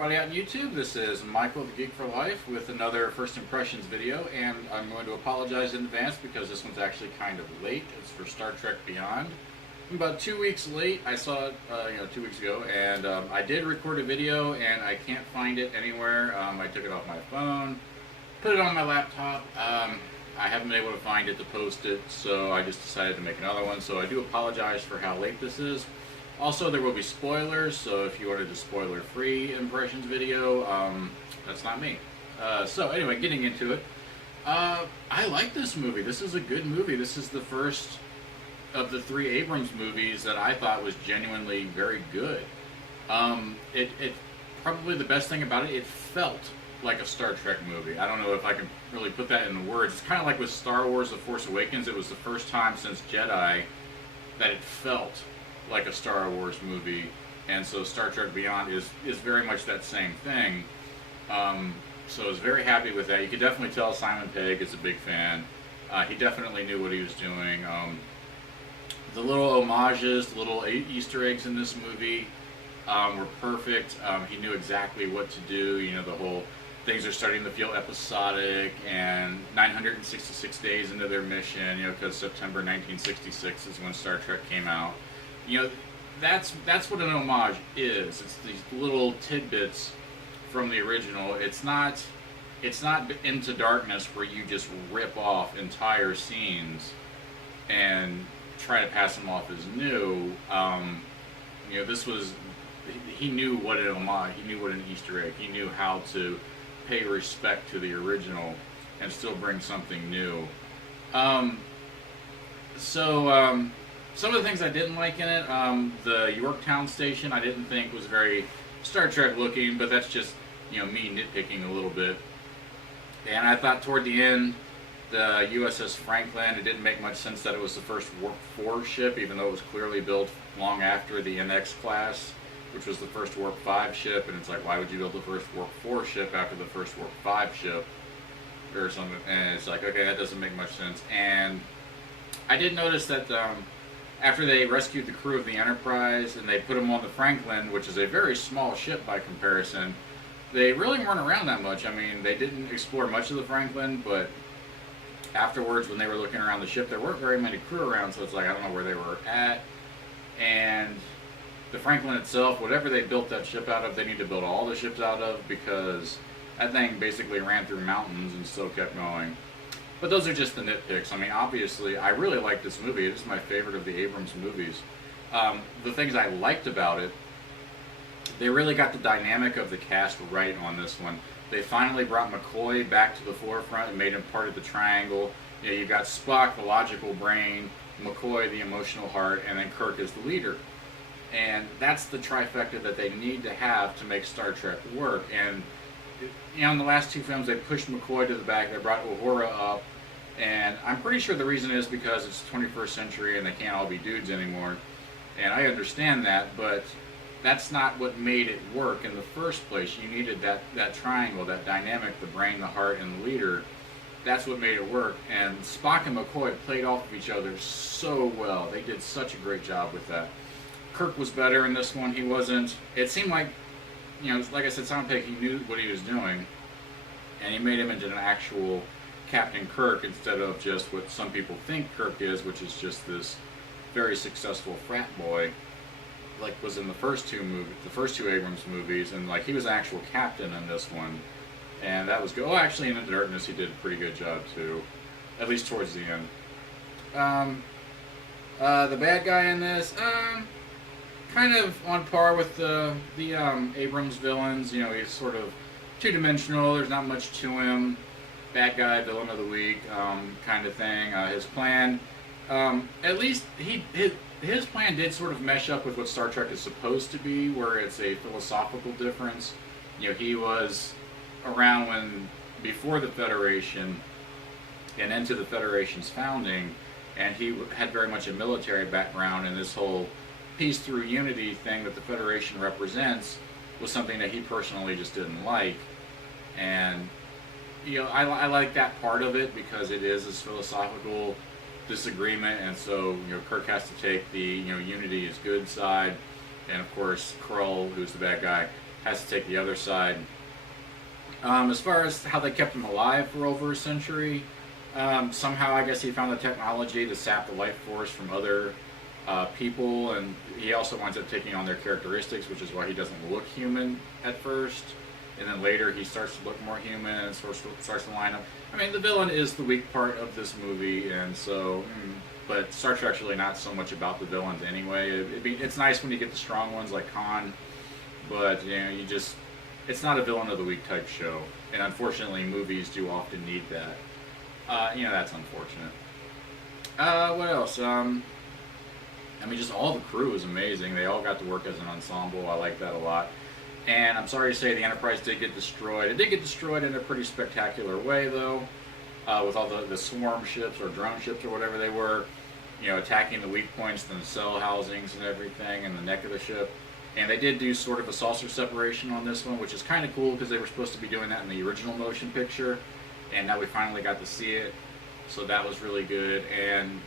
everybody out on YouTube. This is Michael the Geek for Life with another First Impressions video, and I'm going to apologize in advance because this one's actually kind of late. It's for Star Trek Beyond. I'm about 2 weeks late. I saw it 2 weeks ago, and I did record a video and I can't find it anywhere. I took it off my phone, put it on my laptop. I haven't been able to find it to post it, so I just decided to make another one. So I do apologize for how late this is. Also, there will be spoilers, so if you wanted a spoiler-free impressions video, that's not me. So anyway, getting into it. I like this movie. This is a good movie. This is the first of the 3 Abrams movies that I thought was genuinely very good. It probably the best thing about it, it felt like a Star Trek movie. I don't know if I can really put that in words. It's kind of like with Star Wars The Force Awakens. It was the first time since Jedi that it felt like a Star Wars movie, and so Star Trek Beyond is very much that same thing. So I was very happy with that. You could definitely tell Simon Pegg is a big fan. He definitely knew what he was doing. The little homages, the little Easter eggs in this movie were perfect. He knew exactly what to do. You know, the whole things are starting to feel episodic, and 966 days into their mission, you know, because September 1966 is when Star Trek came out. You know, that's what an homage is. It's these little tidbits from the original. It's not Into Darkness where you just rip off entire scenes and try to pass them off as new. You know, this was, he knew what an homage, he knew what an Easter egg, he knew how to pay respect to the original and still bring something new. Some of the things I didn't like in it, the Yorktown station I didn't think was very Star Trek looking, but that's just, you know, me nitpicking a little bit. And I thought toward the end, the USS Franklin, it didn't make much sense that it was the first Warp 4 ship, even though it was clearly built long after the NX class, which was the first Warp 5 ship, and it's like, why would you build the first Warp 4 ship after the first Warp 5 ship, or something, and it's like, okay, that doesn't make much sense. And I did notice that after they rescued the crew of the Enterprise and they put them on the Franklin, which is a very small ship by comparison, they really weren't around that much. I mean, they didn't explore much of the Franklin, but afterwards when they were looking around the ship, there weren't very many crew around, so it's like, I don't know where they were at. And the Franklin itself, whatever they built that ship out of, they need to build all the ships out of, because that thing basically ran through mountains and still kept going. But those are just the nitpicks. I mean, obviously, I really like this movie. It is my favorite of the Abrams movies. The things I liked about it, they really got the dynamic of the cast right on this one. They finally brought McCoy back to the forefront and made him part of the triangle. You know, you got Spock, the logical brain, McCoy, the emotional heart, and then Kirk as the leader. And that's the trifecta that they need to have to make Star Trek work. And you know, in the last 2 films, they pushed McCoy to the back. They brought Uhura up, and I'm pretty sure the reason is because it's 21st century and they can't all be dudes anymore. And I understand that, but that's not what made it work in the first place. You needed that triangle, that dynamic, the brain, the heart, and the leader. That's what made it work. And Spock and McCoy played off of each other so well. They did such a great job with that. Kirk was better in this one. He wasn't. It seemed like, you know, like I said, Simon Pegg, he knew what he was doing, and he made him into an actual Captain Kirk instead of just what some people think Kirk is, which is just this very successful frat boy, like was in the first 2 Abrams movies, and like he was an actual captain in this one, and that was good. Oh, actually, in Into Darkness, he did a pretty good job too, at least towards the end. The bad guy in this, kind of on par with the Abrams villains. You know, he's sort of two-dimensional. There's not much to him. Bad guy, villain of the week, kind of thing. His plan, at least his plan did sort of mesh up with what Star Trek is supposed to be, where it's a philosophical difference. You know, he was around before the Federation and into the Federation's founding, and he had very much a military background, and this whole peace through unity thing that the Federation represents was something that he personally just didn't like. And you know, I like that part of it because it is this philosophical disagreement, and so you know, Kirk has to take the, you know, unity is good side, and of course Krull, who's the bad guy, has to take the other side. As far as how they kept him alive for over a century, somehow I guess he found the technology to sap the life force from other people, and he also winds up taking on their characteristics, which is why he doesn't look human at first. And then later he starts to look more human and starts to line up. I mean, the villain is the weak part of this movie, and so, but Star Trek's really not so much about the villains anyway. It's nice when you get the strong ones like Khan, but it's not a villain of the week type show, and unfortunately movies do often need that. That's unfortunate. What else? Just all the crew is amazing. They all got to work as an ensemble. I like that a lot. And I'm sorry to say the Enterprise did get destroyed. It did get destroyed in a pretty spectacular way, though, with all the swarm ships or drone ships or whatever they were, attacking the weak points, the nacelle housings and everything, and the neck of the ship. And they did do sort of a saucer separation on this one, which is kind of cool because they were supposed to be doing that in the original motion picture, and now we finally got to see it. So that was really good. And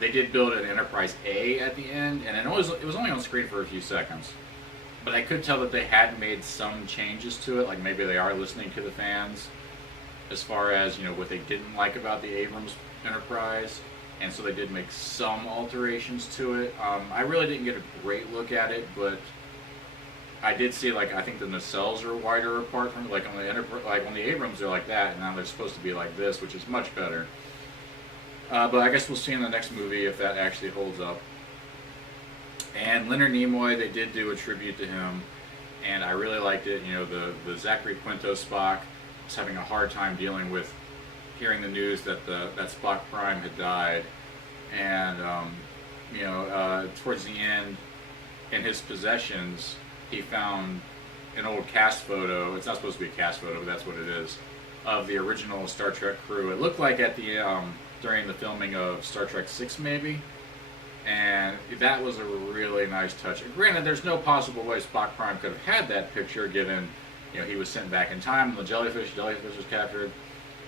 they did build an Enterprise A at the end, and it was only on screen for a few seconds. But I could tell that they had made some changes to it, like maybe they are listening to the fans as far as, what they didn't like about the Abrams Enterprise. And so they did make some alterations to it. I really didn't get a great look at it, but I did see, I think the nacelles are wider apart from, on the on the Abrams they're like that, and now they're supposed to be like this, which is much better. But I guess we'll see in the next movie if that actually holds up. And Leonard Nimoy, they did do a tribute to him, and I really liked it. The Zachary Quinto Spock was having a hard time dealing with hearing the news that that Spock Prime had died, and towards the end, in his possessions, he found an old cast photo. It's not supposed to be a cast photo, but that's what it is, of the original Star Trek crew. It looked like at the during the filming of Star Trek VI, maybe. And that was a really nice touch. Granted, there's no possible way Spock Prime could have had that picture, given he was sent back in time and the jellyfish was captured.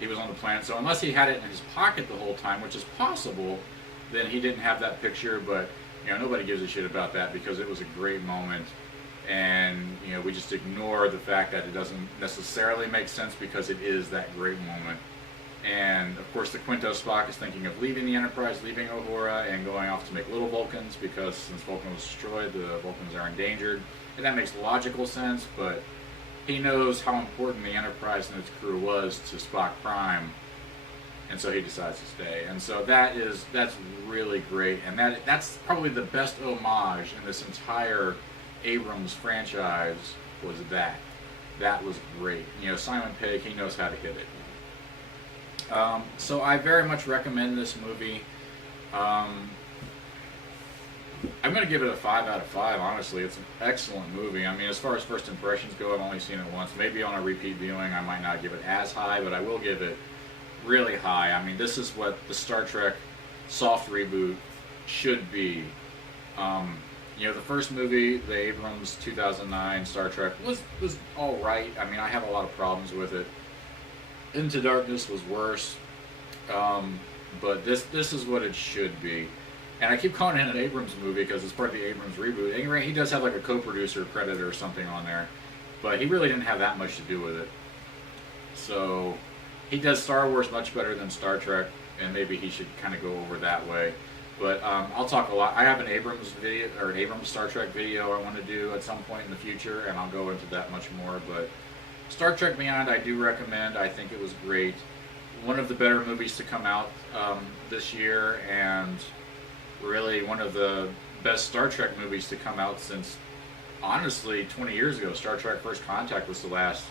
He was on the planet, so unless he had it in his pocket the whole time, which is possible, then he didn't have that picture. But nobody gives a shit about that because it was a great moment, and we just ignore the fact that it doesn't necessarily make sense because it is that great moment. And of course, the Quinto Spock is thinking of leaving the Enterprise, leaving Uhura, and going off to make little Vulcans because since Vulcan was destroyed, the Vulcans are endangered. And that makes logical sense, but he knows how important the Enterprise and its crew was to Spock Prime, and so he decides to stay. And so that's really great, and that's probably the best homage in this entire Abrams franchise. Was that was great. Simon Pegg, he knows how to hit it. So I very much recommend this movie. I'm going to give it a 5 out of 5, honestly. It's an excellent movie. As far as first impressions go, I've only seen it once. Maybe on a repeat viewing I might not give it as high, but I will give it really high. This is what the Star Trek soft reboot should be. The first movie, the Abrams 2009 Star Trek, was alright. I have a lot of problems with it. Into Darkness was worse, but this is what it should be. And I keep calling it an Abrams movie because it's part of the Abrams reboot. Anyway, he does have a co-producer credit or something on there, but he really didn't have that much to do with it. So he does Star Wars much better than Star Trek, and maybe he should kind of go over that way. But I'll talk a lot. I have an Abrams video, or an Abrams Star Trek video I want to do at some point in the future, and I'll go into that much more. But Star Trek Beyond, I do recommend. I think it was great. One of the better movies to come out this year, and really one of the best Star Trek movies to come out since, honestly, 20 years ago. Star Trek First Contact was the last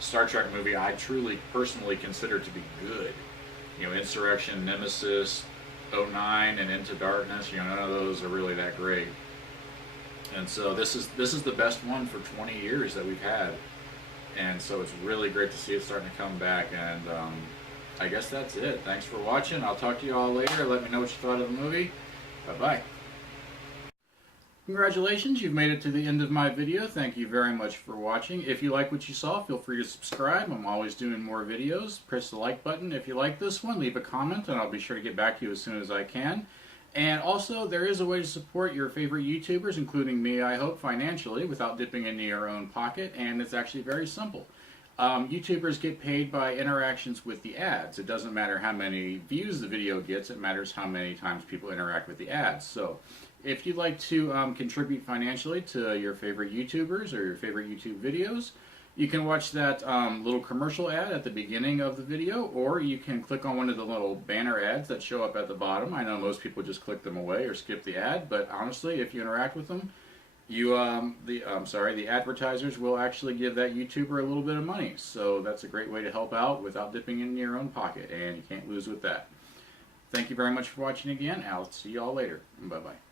Star Trek movie I truly, personally consider to be good. Insurrection, Nemesis, 09, and Into Darkness, none of those are really that great. And so this is the best one for 20 years that we've had. And so it's really great to see it starting to come back. And I guess that's it. Thanks for watching. I'll talk to you all later. Let me know what you thought of the movie. Bye-bye. Congratulations, you've made it to the end of my video. Thank you very much for watching. If you like what you saw, feel free to subscribe. I'm always doing more videos. Press the like button if you like this one. Leave a comment, and I'll be sure to get back to you as soon as I can. And also, there is a way to support your favorite YouTubers, including me, I hope, financially, without dipping into your own pocket, and it's actually very simple. YouTubers get paid by interactions with the ads. It doesn't matter how many views the video gets, it matters how many times people interact with the ads. So, if you'd like to contribute financially to your favorite YouTubers or your favorite YouTube videos, you can watch that little commercial ad at the beginning of the video, or you can click on one of the little banner ads that show up at the bottom. I know most people just click them away or skip the ad, but honestly, if you interact with them, the advertisers will actually give that YouTuber a little bit of money. So that's a great way to help out without dipping in your own pocket, and you can't lose with that. Thank you very much for watching again. I'll see you all later. Bye bye.